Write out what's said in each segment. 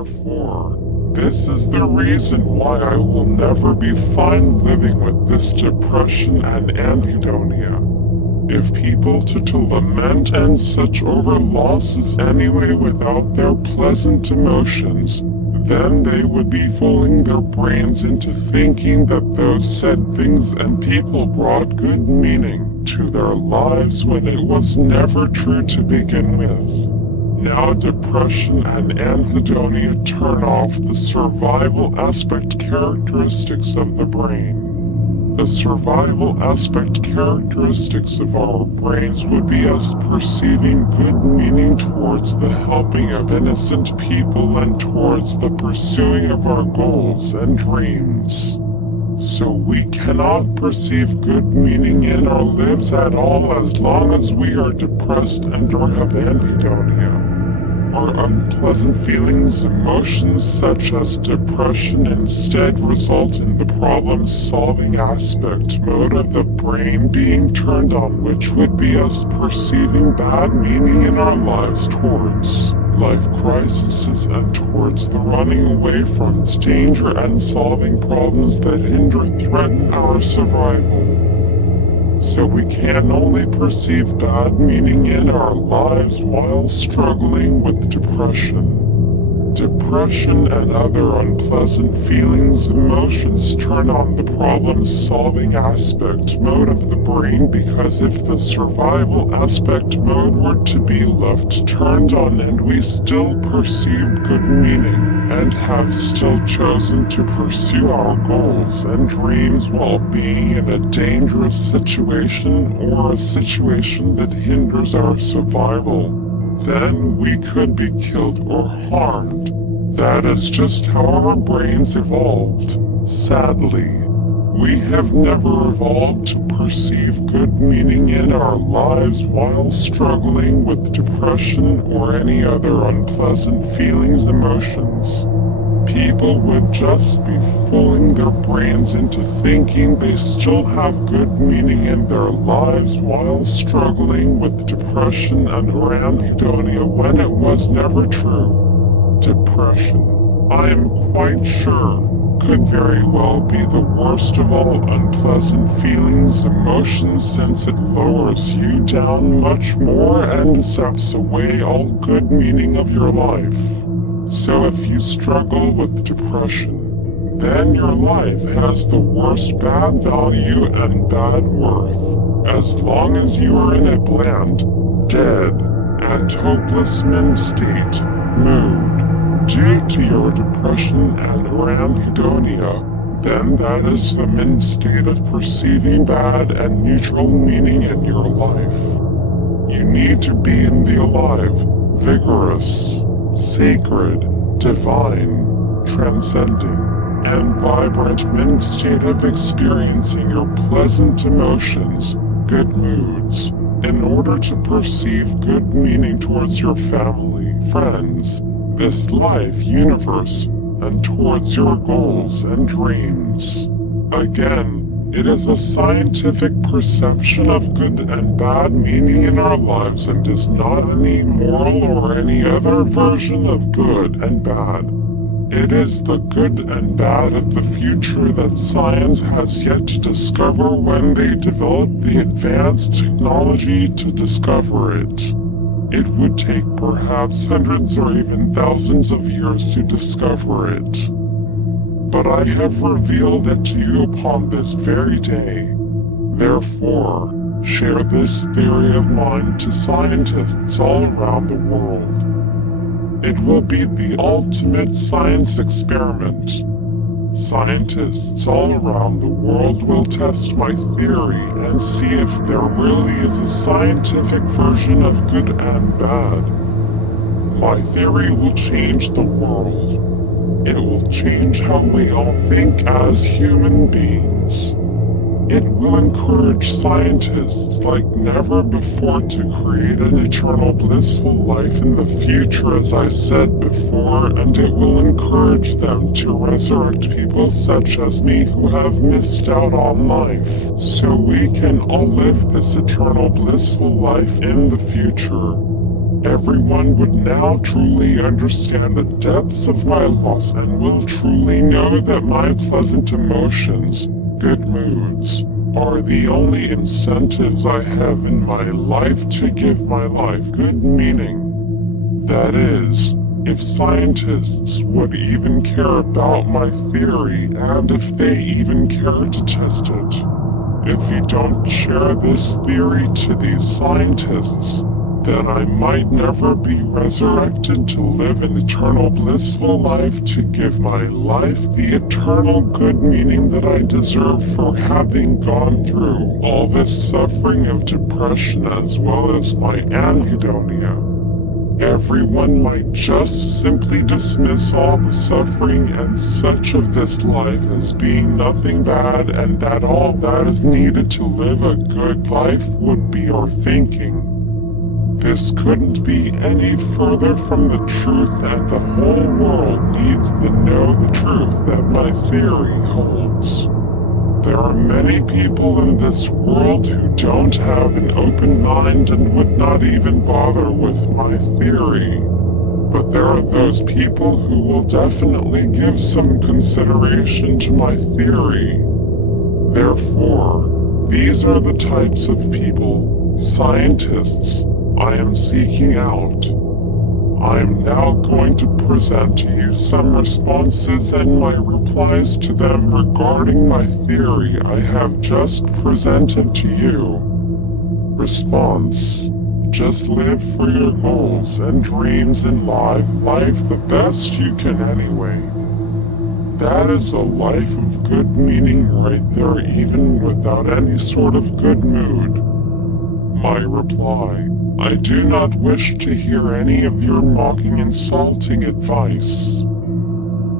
Therefore, this is the reason why I will never be fine living with this depression and anhedonia. If people to lament and such over losses anyway without their pleasant emotions, then they would be fooling their brains into thinking that those said things and people brought good meaning to their lives when it was never true to begin with. Now depression and anhedonia turn off the survival aspect characteristics of the brain. The survival aspect characteristics of our brains would be us perceiving good meaning towards the helping of innocent people and towards the pursuing of our goals and dreams. So we cannot perceive good meaning in our lives at all as long as we are depressed and or have anhedonia. Our unpleasant feelings, emotions such as depression instead result in the problem-solving aspect mode of the brain being turned on, which would be us perceiving bad meaning in our lives towards life crises and towards the running away from danger and solving problems that hinder threaten our survival. So we can only perceive bad meaning in our lives while struggling with depression. Depression and other unpleasant feelings, emotions turn on the problem-solving aspect mode of the brain, because if the survival aspect mode were to be left turned on and we still perceived good meaning, and have still chosen to pursue our goals and dreams while being in a dangerous situation or a situation that hinders our survival, then we could be killed or harmed. That is just how our brains evolved. Sadly, we have never evolved to perceive good meaning in our lives while struggling with depression or any other unpleasant feelings, emotions. People would just be fooling their brains into thinking they still have good meaning in their lives while struggling with depression and or anhedonia when it was never true. Depression, I am quite sure, could very well be the worst of all unpleasant feelings, emotions, since it lowers you down much more and saps away all good meaning of your life. So if you struggle with depression, then your life has the worst bad value and bad worth, as long as you are in a bland, dead, and hopeless mental state, mood, due to your depression and or anhedonia, then that is the mental state of perceiving bad and neutral meaning in your life. You need to be in the alive, vigorous, sacred, divine, transcending, and vibrant mental state of experiencing your pleasant emotions, good moods, in order to perceive good meaning towards your family, friends, this life, universe, and towards your goals and dreams. Again, it is a scientific perception of good and bad meaning in our lives and is not any moral or any other version of good and bad. It is the good and bad of the future that science has yet to discover when they develop the advanced technology to discover it. It would take perhaps hundreds or even thousands of years to discover it. But I have revealed it to you upon this very day. Therefore, share this theory of mine to scientists all around the world. It will be the ultimate science experiment. Scientists all around the world will test my theory and see if there really is a scientific version of good and bad. My theory will change the world. It will change how we all think as human beings. It will encourage scientists like never before to create an eternal blissful life in the future, as I said before, and it will encourage them to resurrect people such as me who have missed out on life, so we can all live this eternal blissful life in the future. everyone would now truly understand the depths of my loss and will truly know that my pleasant emotions, good moods, are the only incentives I have in my life to give my life good meaning. That is, if scientists would even care about my theory and if they even care to test it. If you don't share this theory to these scientists, then I might never be resurrected to live an eternal blissful life to give my life the eternal good meaning that I deserve for having gone through all this suffering of depression as well as my anhedonia. Everyone might just simply dismiss all the suffering and such of this life as being nothing bad, and that all that is needed to live a good life would be our thinking. This couldn't be any further from the truth, and the whole world needs to know the truth that my theory holds. There are many people in this world who don't have an open mind and would not even bother with my theory. But there are those people who will definitely give some consideration to my theory. Therefore, these are the types of people, scientists, I am seeking out. I am now going to present to you some responses and my replies to them regarding my theory I have just presented to you. Response: just live for your goals and dreams and live life the best you can anyway. That is a life of good meaning right there, even without any sort of good mood. My reply: I do not wish to hear any of your mocking, insulting advice.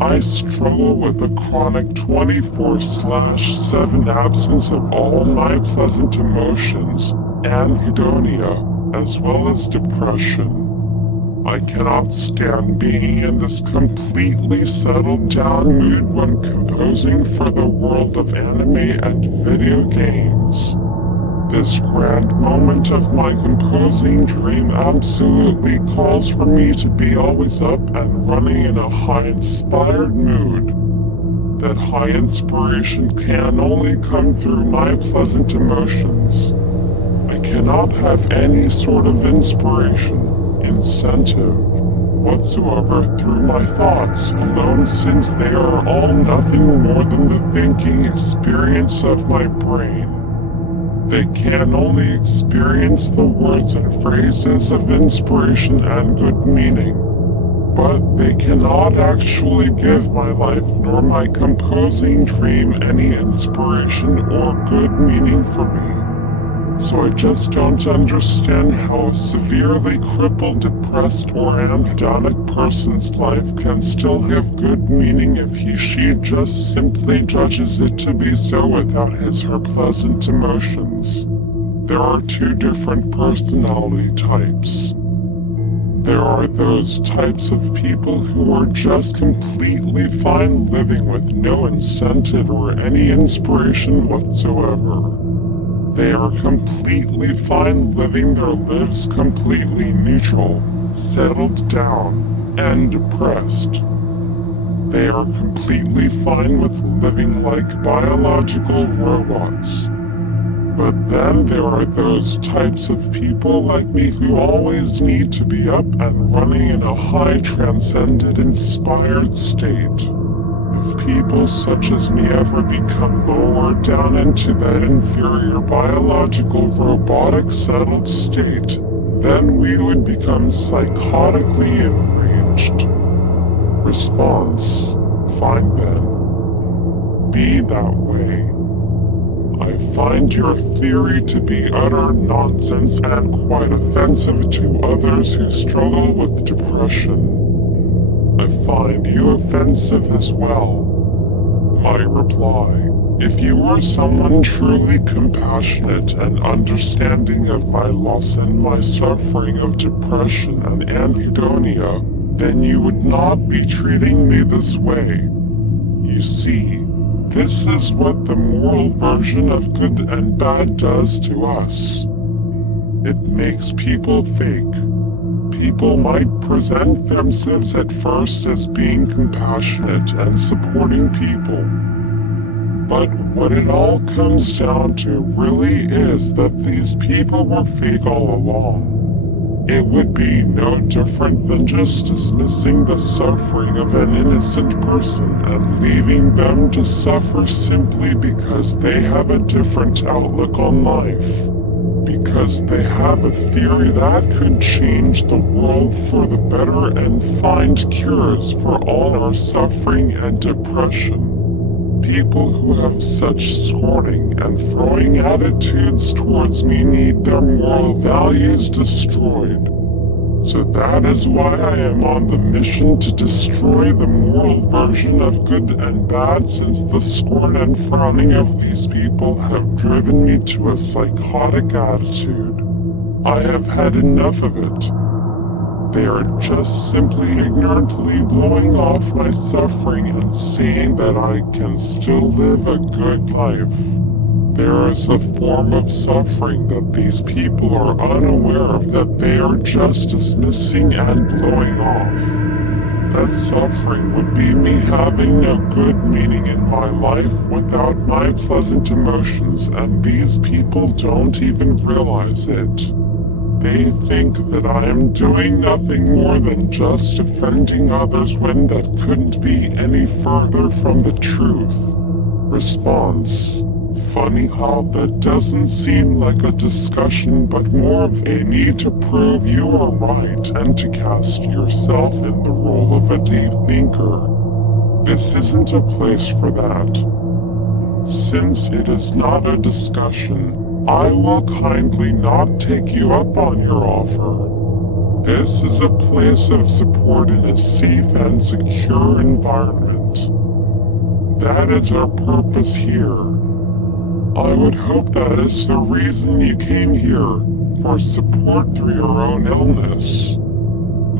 I struggle with a chronic 24/7 absence of all my pleasant emotions, anhedonia, as well as depression. I cannot stand being in this completely settled down mood when composing for the world of anime and video games. This grand moment of my composing dream absolutely calls for me to be always up and running in a high-inspired mood. That high inspiration can only come through my pleasant emotions. I cannot have any sort of inspiration, incentive, whatsoever through my thoughts alone, since they are all nothing more than the thinking experience of my brain. They can only experience the words and phrases of inspiration and good meaning, but they cannot actually give my life nor my composing dream any inspiration or good meaning for me. So I just don't understand how a severely crippled, depressed, or anhedonic person's life can still have good meaning if she just simply judges it to be so without his or her pleasant emotions. There are two different personality types. There are those types of people who are just completely fine living with no incentive or any inspiration whatsoever. They are completely fine living their lives completely neutral, settled down, and depressed. They are completely fine with living like biological robots. But then there are those types of people like me who always need to be up and running in a high transcendent inspired state. If people such as me ever become lowered down into that inferior biological robotic settled state, then we would become psychotically enraged. Response: fine then. Be that way. I find your theory to be utter nonsense and quite offensive to others who struggle with depression. I find you offensive as well. My reply: if you were someone truly compassionate and understanding of my loss and my suffering of depression and anhedonia, then you would not be treating me this way. You see, this is what the moral version of good and bad does to us. It makes people fake. people might present themselves at first as being compassionate and supporting people. But what it all comes down to really is that these people were fake all along. It would be no different than just dismissing the suffering of an innocent person and leaving them to suffer simply because they have a different outlook on life. Because they have a theory that could change the world for the better and find cures for all our suffering and depression. People who have such scorning and throwing attitudes towards me need their moral values destroyed. So that is why I am on the mission to destroy the moral version of good and bad, since the scorn and frowning of these people have driven me to a psychotic attitude. I have had enough of it. They are just simply ignorantly blowing off my suffering and saying that I can still live a good life. There is a form of suffering that these people are unaware of, that they are just dismissing and blowing off. That suffering would be me having no good meaning in my life without my pleasant emotions, and these people don't even realize it. They think that I am doing nothing more than just offending others, when that couldn't be any further from the truth. Response: funny how that doesn't seem like a discussion, but more of a need to prove you are right and to cast yourself in the role of a deep thinker. This isn't a place for that. Since it is not a discussion, I will kindly not take you up on your offer. This is a place of support in a safe and secure environment. That is our purpose here. I would hope that is the reason you came here, for support through your own illness.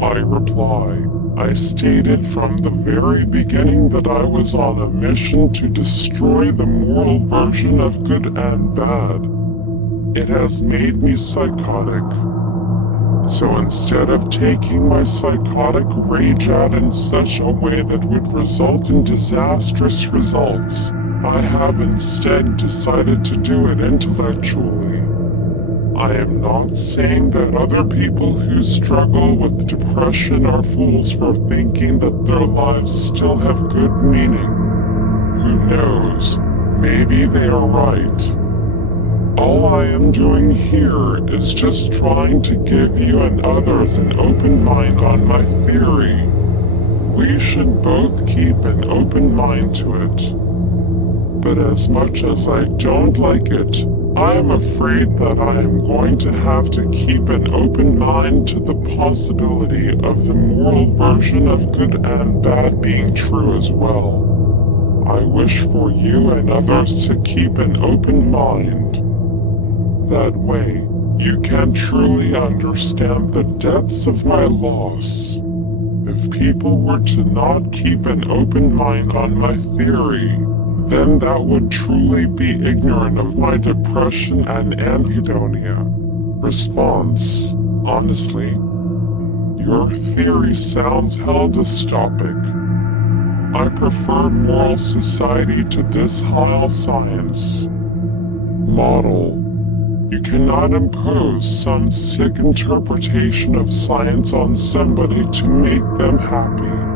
My reply: I stated from the very beginning that I was on a mission to destroy the moral version of good and bad. It has made me psychotic. So instead of taking my psychotic rage out in such a way that would result in disastrous results, I have instead decided to do it intellectually. I am not saying that other people who struggle with depression are fools for thinking that their lives still have good meaning. Who knows? Maybe they are right. All I am doing here is just trying to give you and others an open mind on my theory. We should both keep an open mind to it. But as much as I don't like it, I am afraid that I am going to have to keep an open mind to the possibility of the moral version of good and bad being true as well. I wish for you and others to keep an open mind. That way, you can truly understand the depths of my loss. If people were to not keep an open mind on my theory, then that would truly be ignorant of my depression and anhedonia. Response: honestly, your theory sounds hell dystopic. I prefer moral society to this high science model. You cannot impose some sick interpretation of science on somebody to make them happy.